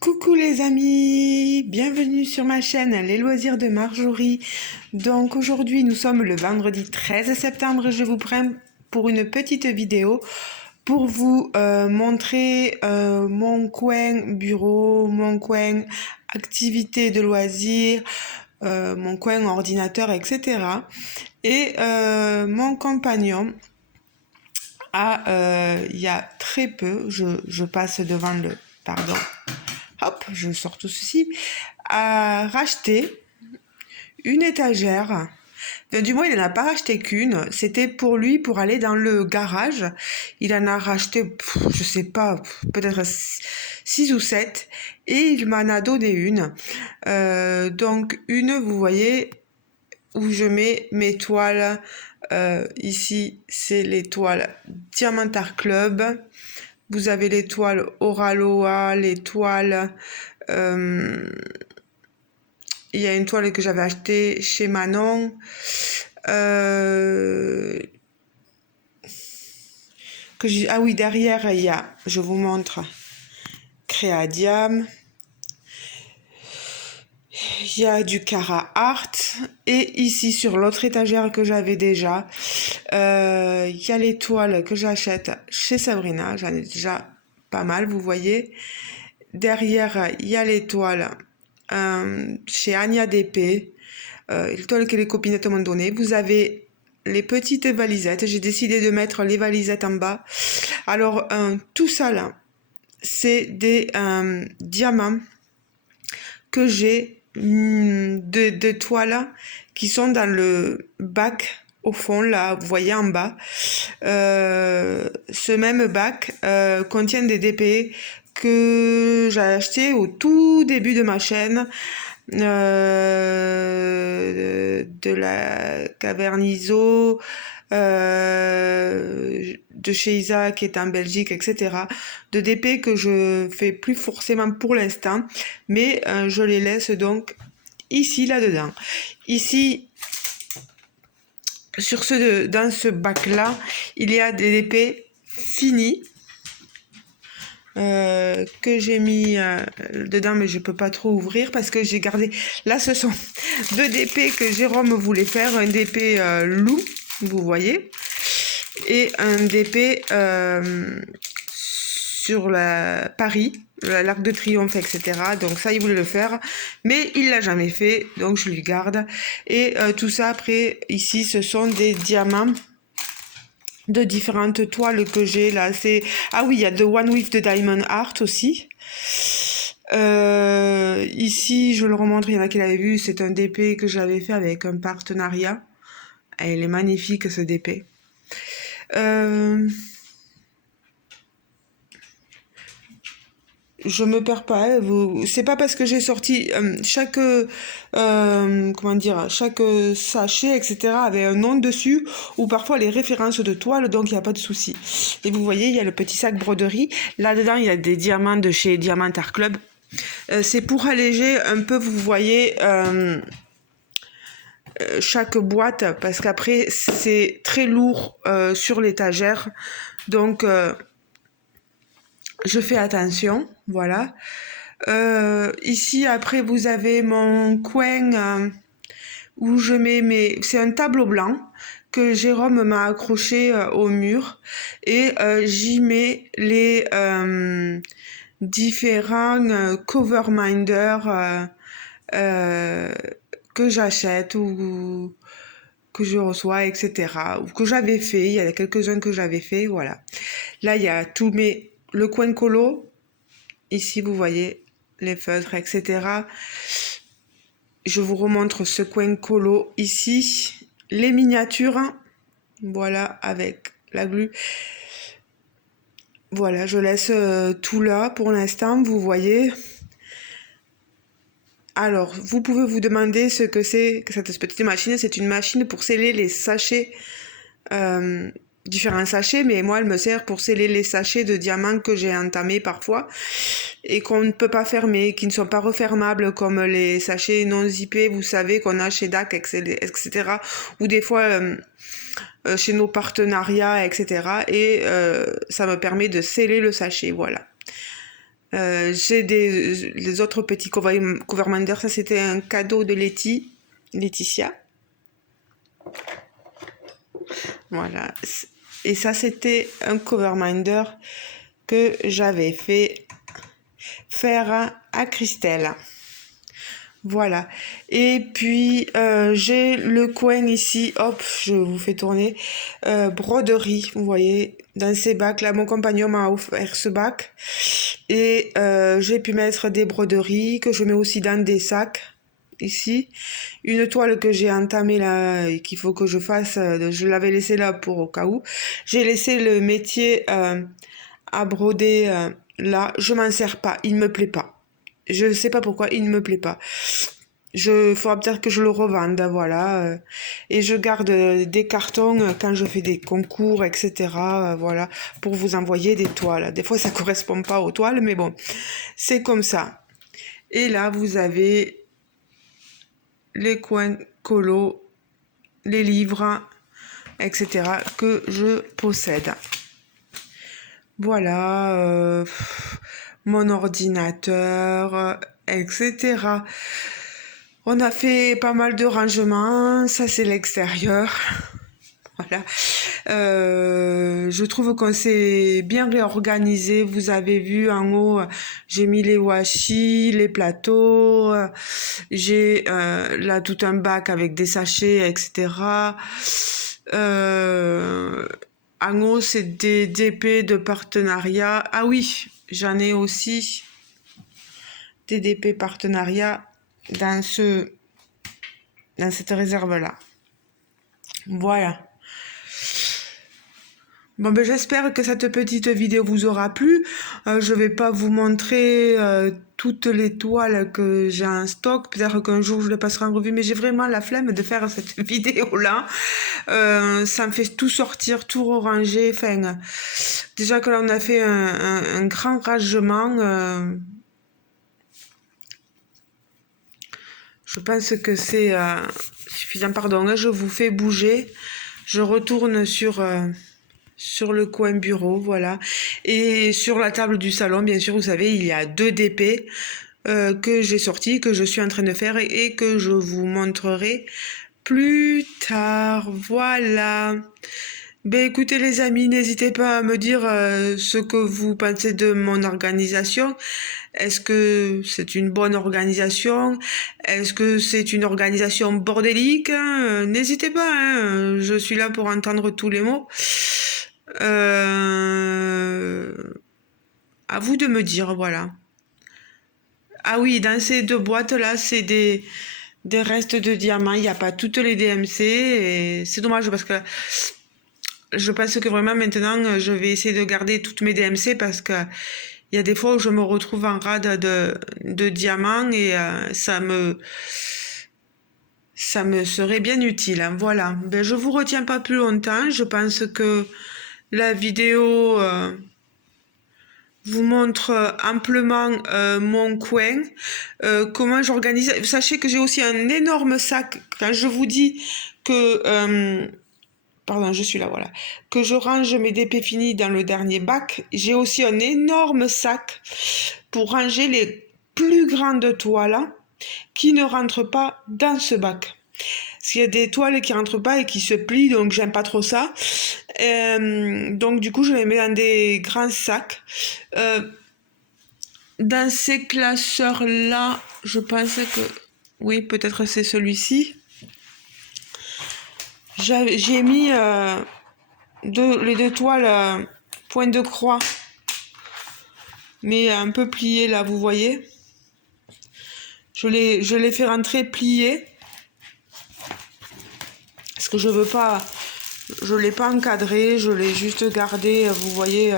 Coucou les amis, bienvenue sur ma chaîne Les Loisirs de Marjorie. Donc aujourd'hui nous sommes le vendredi 13 septembre et je vous prends pour une petite vidéo pour vous montrer mon coin bureau, mon coin activité de loisirs, mon coin ordinateur, etc. Et mon compagnon il y a très peu, je passe devant le... Pardon. Hop, je sors tout ceci, a racheté une étagère. Du moins, il n'en a pas racheté qu'une. C'était pour lui, pour aller dans le garage. Il en a racheté, je sais pas, peut-être 6 ou 7. Et il m'en a donné une. Donc, une, vous voyez, où je mets mes toiles. Ici, c'est les toiles Diamantar Club. Vous avez les toiles Oraloa, les toiles... il y a une toile que j'avais achetée chez Manon. Ah oui, derrière, il y a, je vous montre, Créadiam. Il y a du Cara Art. Et ici, sur l'autre étagère que j'avais déjà, il y a les toiles que j'achète chez Sabrina. J'en ai déjà pas mal, vous voyez. Derrière, il y a les toiles chez Ania DP. Les toiles que les copinettes m'ont donné. Vous avez les petites valisettes. J'ai décidé de mettre les valisettes en bas. Alors, tout ça là, c'est des diamants que j'ai de toiles qui sont dans le bac au fond, là, vous voyez en bas. Ce même bac contient des DP que j'ai acheté au tout début de ma chaîne. De la Cavernizo, de chez Isa qui est en Belgique, etc. De DP que je fais plus forcément pour l'instant, mais je les laisse donc ici, là-dedans. Ici, dans ce bac-là, il y a des DP finis. Que j'ai mis dedans, mais je peux pas trop ouvrir parce que j'ai gardé. Là, ce sont 2 DP que Jérôme voulait faire, un DP loup, vous voyez, et un DP sur la Paris, l'Arc de Triomphe, etc. Donc ça, il voulait le faire, mais il l'a jamais fait, donc je lui garde. Et tout ça, après, ici, ce sont des diamants de différentes toiles que j'ai là. Ah oui, il y a The One with the Diamond Art aussi. Ici, je le remontre, il y en a qui l'avaient vu, c'est un DP que j'avais fait avec un partenariat. Elle est magnifique, ce DP. Je me perds pas, c'est pas parce que j'ai sorti chaque chaque sachet, etc. avait un nom dessus ou parfois les références de toile, donc il n'y a pas de souci. Et vous voyez, il y a le petit sac broderie. Là-dedans, il y a des diamants de chez Diamantar Club. C'est pour alléger un peu, vous voyez, chaque boîte, parce qu'après, c'est très lourd sur l'étagère. Donc, je fais attention, voilà. Ici, après, vous avez mon coin où je mets c'est un tableau blanc que Jérôme m'a accroché au mur et j'y mets les différents coverminders que j'achète ou que je reçois, etc. ou que j'avais fait. Il y a quelques-uns que j'avais fait, voilà. Là, il y a le coin colo. Ici, vous voyez les feutres, etc. Je vous remontre ce coin colo ici. Les miniatures, voilà, avec la glu. Voilà, je laisse tout là pour l'instant, vous voyez. Alors, vous pouvez vous demander ce que c'est que cette petite machine. C'est une machine pour sceller les sachets, différents sachets, mais moi, elle me sert pour sceller les sachets de diamants que j'ai entamés parfois et qu'on ne peut pas fermer, qui ne sont pas refermables, comme les sachets non zippés, vous savez, qu'on a chez DAC, etc. Ou des fois chez nos partenariats, etc. Et ça me permet de sceller le sachet, voilà. J'ai les autres petits coverminder. Ça, c'était un cadeau de Laetitia. Voilà. Et ça, c'était un coverminder que j'avais fait faire à Christelle. Voilà. Et puis, j'ai le coin ici. Hop, je vous fais tourner. Broderie, vous voyez, dans ces bacs. Là, mon compagnon m'a offert ce bac. Et j'ai pu mettre des broderies que je mets aussi dans des sacs. Ici, une toile que j'ai entamée là et qu'il faut que je fasse, je l'avais laissée là pour au cas où. J'ai laissé le métier à broder là, je m'en sers pas, il me plaît pas. Je ne sais pas pourquoi, il ne me plaît pas. Faudra peut-être que je le revende, voilà. Et je garde des cartons quand je fais des concours, etc. Voilà, pour vous envoyer des toiles. Des fois, ça correspond pas aux toiles, mais bon, c'est comme ça. Et là, vous avez les coins colos, les livres, etc. que je possède. Voilà, mon ordinateur, etc. On a fait pas mal de rangements, ça c'est l'extérieur. Voilà. Je trouve qu'on s'est bien réorganisé. Vous avez vu en haut, j'ai mis les washi, les plateaux. J'ai là tout un bac avec des sachets, etc. En haut, c'est des DP de partenariat. Ah oui, j'en ai aussi des DP partenariat dans cette réserve-là. Voilà. Bon, ben, j'espère que cette petite vidéo vous aura plu. Je vais pas vous montrer toutes les toiles que j'ai en stock. Peut-être qu'un jour je les passerai en revue, mais j'ai vraiment la flemme de faire cette vidéo-là. Ça me fait tout sortir, tout ranger. Enfin, déjà que là on a fait un grand rangement. Je pense que c'est suffisant. Pardon, hein, je vous fais bouger. Je retourne sur le coin bureau, voilà. Et sur la table du salon, bien sûr, vous savez, il y a 2 DP que j'ai sortis, que je suis en train de faire et que je vous montrerai plus tard. Voilà. Ben écoutez les amis, n'hésitez pas à me dire ce que vous pensez de mon organisation. Est-ce que c'est une bonne organisation? Est-ce que c'est une organisation bordélique? N'hésitez pas, hein, je suis là pour entendre tous les mots. À vous de me dire, voilà. Ah oui, dans ces 2 boîtes-là, c'est des restes de diamants. Il n'y a pas toutes les DMC. Et c'est dommage parce que je pense que vraiment maintenant, je vais essayer de garder toutes mes DMC parce que il y a des fois où je me retrouve en rade de diamants et ça me serait bien utile, hein. Voilà. Ben, je vous retiens pas plus longtemps. Je pense que la vidéo vous montre amplement mon coin, comment j'organise. Sachez que j'ai aussi un énorme sac. Quand je vous dis que pardon, je suis là, voilà. Que je range mes DP finis dans le dernier bac. J'ai aussi un énorme sac pour ranger les plus grandes toiles qui ne rentrent pas dans ce bac. Parce qu'il y a des toiles qui rentrent pas et qui se plient, donc j'aime pas trop ça. Donc du coup, je les mets dans des grands sacs. Dans ces classeurs-là, je pense que... Oui, peut-être c'est celui-ci. J'ai mis les 2 toiles point de croix, mais un peu pliées là, vous voyez. Je les fais rentrer pliées parce que je veux pas, je l'ai pas encadré, je l'ai juste gardé, vous voyez,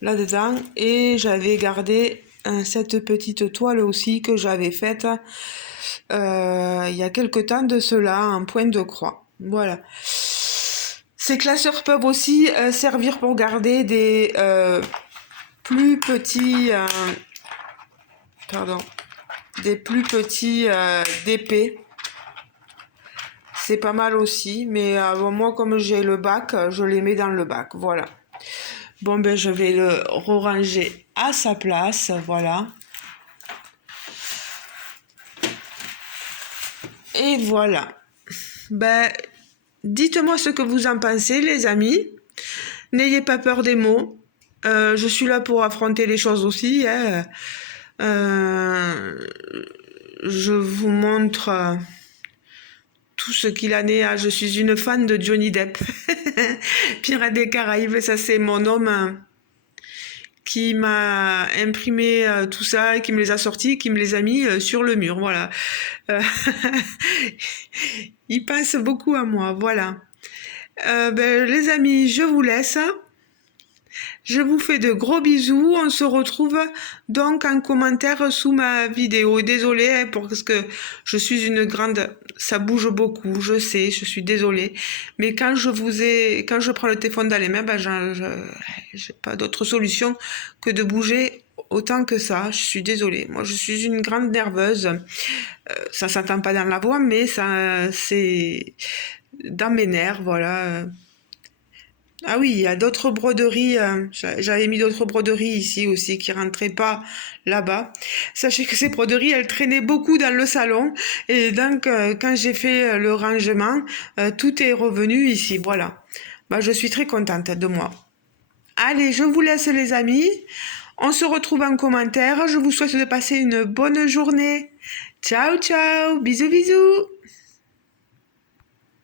là-dedans. Et j'avais gardé cette petite toile aussi que j'avais faite il y a quelque temps de cela, en point de croix. Voilà. Ces classeurs peuvent aussi servir pour garder des plus petits DP. C'est pas mal aussi, mais moi comme j'ai le bac, je les mets dans le bac, voilà. Bon, ben, je vais le ranger à sa place, voilà. Et voilà. Ben, dites-moi ce que vous en pensez, les amis. N'ayez pas peur des mots. Je suis là pour affronter les choses aussi, hein. Euh, je vous montre tout ce qu'il en est. Je suis une fan de Johnny Depp. Pirates des Caraïbes, ça c'est mon homme qui m'a imprimé tout ça, qui me les a sortis, qui me les a mis sur le mur. Voilà. Euh, il pense beaucoup à moi. Voilà. Ben, les amis, je vous laisse. Je vous fais de gros bisous. On se retrouve donc en commentaire sous ma vidéo. Désolée parce que je suis une grande... Ça bouge beaucoup, je sais, je suis désolée. Mais quand je prends le téléphone dans les mains, ben j'ai pas d'autre solution que de bouger autant que ça. Je suis désolée. Moi, je suis une grande nerveuse. Ça s'entend pas dans la voix, mais ça, c'est dans mes nerfs, voilà. Ah oui, il y a d'autres broderies. J'avais mis d'autres broderies ici aussi qui rentraient pas là-bas. Sachez que ces broderies, elles traînaient beaucoup dans le salon. Et donc, quand j'ai fait le rangement, tout est revenu ici. Voilà. Bah, je suis très contente de moi. Allez, je vous laisse les amis. On se retrouve en commentaire. Je vous souhaite de passer une bonne journée. Ciao, ciao. Bisous, bisous.